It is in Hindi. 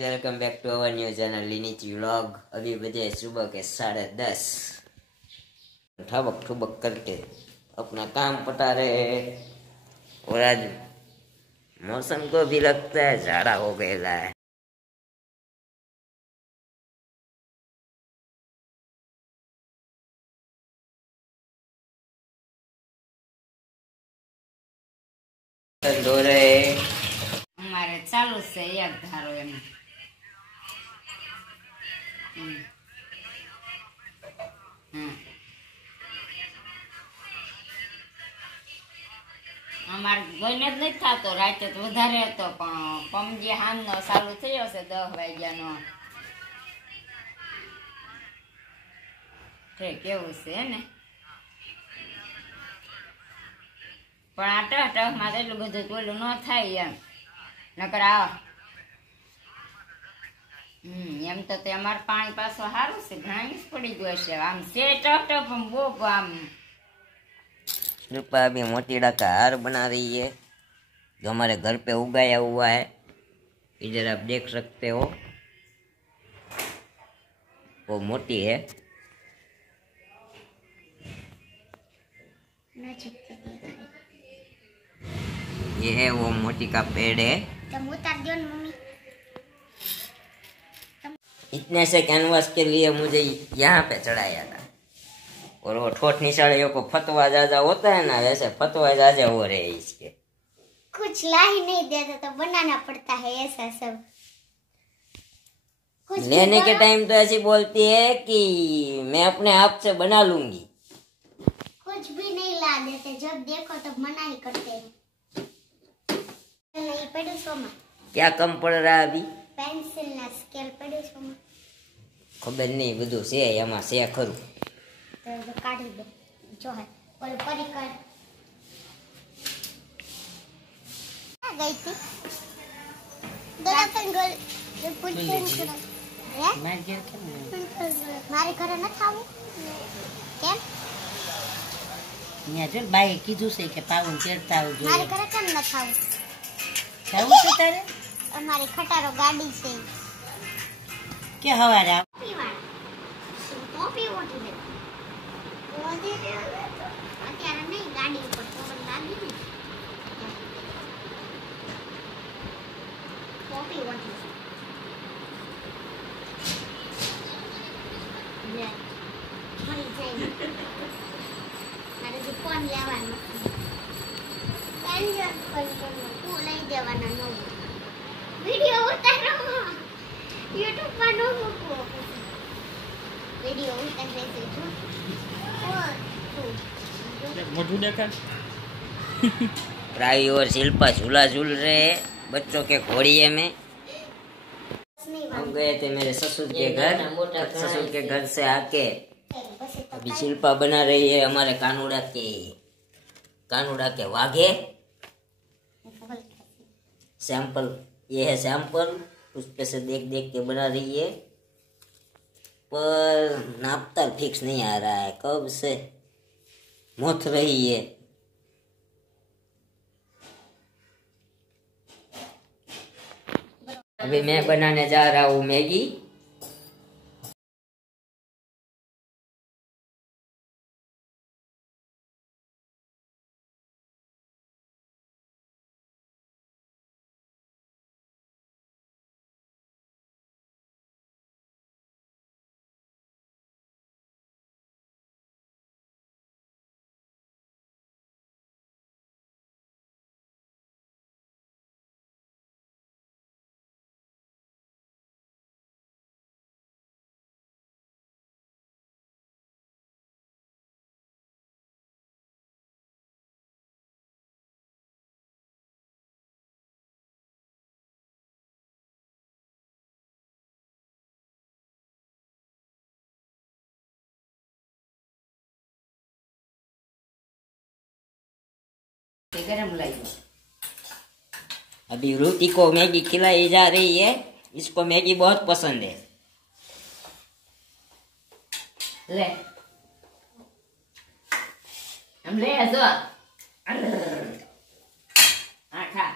Welcome back to our new channel लिनीच व्लॉग। अभी बजे सुबह के 10:30। ठबक ठुबक करके अपना काम पटा रहे हैं और आज मौसम को भी लगता है जाड़ा हो गया है। धो रहे हमारे चालू से एक धारो एम અમારે કોઈને જ નથી થતો, રાતે તો વધારે હતો પણ પમજી હામનો ચાલુ થયો છે 10 વાગ્યાનો. કેવું છે ને, પણ આ ટહમાં એટલું બધું પેલું ન થાય એમ, નકર એમ તો તે અમારે પાણી પાછું સારું છે, ઘાણી પડી ગયો છે આમ છે ટહ પણ બહુ આમ. रूपा अभी मोतीड़ा का हार बना रही है जो हमारे घर पे उगाया हुआ है। इधर आप देख सकते हो वो मोती है। ये है वो मोती का पेड़ है। इतने से कैनवास के लिए मुझे यहाँ पे चढ़ाया था और वो ठोठ निशाड़ियों को फतवा ज्यादा होता है ना, वैसे फतवा ज्यादा हो रहे हैं इसके। कुछ ला ही नहीं देता तो बनाना पड़ता है ऐसा सब। कुछ लेने के टाइम तो ऐसी बोलती है कि मैं अपने आप से बना लूंगी, कुछ भी नहीं ला देते, जब देखो तब मना ही करते हैं। नहीं पढ़ो सोमा, क्या कम पड़ रहा है अभी? पेंसिल ना स्केल पढ़ो सोमा। खबर नहीं બધું છે એમાં છે ખરું तो काट दो जो है और परिकर आ गई थी दरअसल गोल जो पुलिस है मारे घर न खाऊ केम ન્યા જો બાઈ કીધું છે કે પાવું ચડતા આવજો. મારે ઘરે કેમ ન ખાવું? ખાવું છે તારે? અમારી ખટારો ગાડી છે કે હવારે આવ. કોફી ઓટી દે અત્યારે નહીં, ગાડી ઉપર પવન લાગી ને કોફી ઓટી લે મરી જાય. મારે જે ફોન લેવાનો પેન્જર તું લઈ દેવાના નો વિડિયો ઉતારો યુટ્યુબ પર નો મૂકવો वीडियो उतार दे जो મોઢું દેખાડ. प्राई और शिल्पा झूला झूल रहे हैं बच्चों के घोड़िए में। हम गए थे मेरे ससुर के घर, ससुर के घर से आके अभी शिल्पा बना रही है हमारे कानूड़ा के वाघे सैंपल। ये है सैंपल, उस पे से देख देख के बना रही है, पर नापता फिक्स नहीं आ रहा है, कब से मोथ रही है। अभी मैं बनाने जा रहा हूँ मैगी। ગરમ લાગ્યું. अभी रूटी को मैगी खिलाई जा रही है, इसको मैगी बहुत पसंद है। લે આમ લે જો આ ખા.